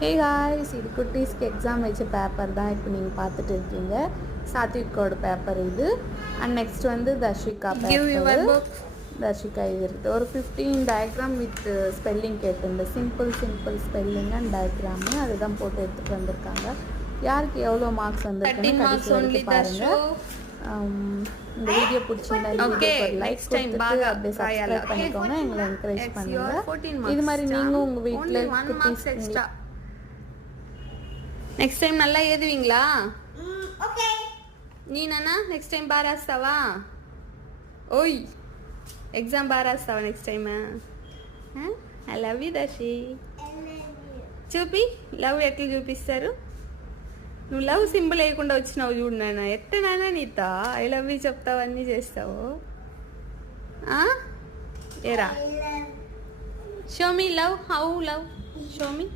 Hey guys, இது குட்டீஸ்க்கு exam வச்ச paper தான் இப்போ நீங்கள் பார்த்துட்டு இருக்கீங்க. சாத்விக்கோட பேப்பர் இது. அண்ட் நெக்ஸ்ட் வந்து தர்ஷிகா பேப்பர். தர்ஷிகா இது இருக்குது. ஒரு 15 டயக்ராம் வித் ஸ்பெல்லிங் கேட்டு சிம்பிள் ஸ்பெல்லிங் அண்ட் டயக்ராமு அதுதான் போட்டு எடுத்துகிட்டு வந்திருக்காங்க. யாருக்கு எவ்வளோ மார்க்ஸ் வந்திருக்குன்னு கடைசி வரைக்கும் பாருங்கள். இந்த வீடியோ பிடிச்சிருந்தா லைக் கொடுத்துட்டு அப்படியே சப்ஸ்கிரைப் பண்ணிக்கோங்க. எங்களை என்கரேஜ் பண்ணுங்கள். இது மாதிரி நீங்கள் உங்கள் வீட்டில் குட்டீஸ் எக்ஸ்ட்ரா నెక్స్ట్ టైం నల్లా ఏదివింగ్లా ఓకే నీనా నెక్స్ట్ టైం బాగా రాస్తావా ఓయ్ ఎగ్జామ్ బాగా రాస్తావా next time I love you Darshi చూపి లవ్ ఎట్లా చూపిస్తారు నువ్వు లవ్ సింబల్ వేయకుండా వచ్చినావు చూడు నాన్న ఎట్టనైనా నీతో ఐ లవ్ యూ చెప్తావు అన్నీ చేస్తావు ఏరా show me love how love show me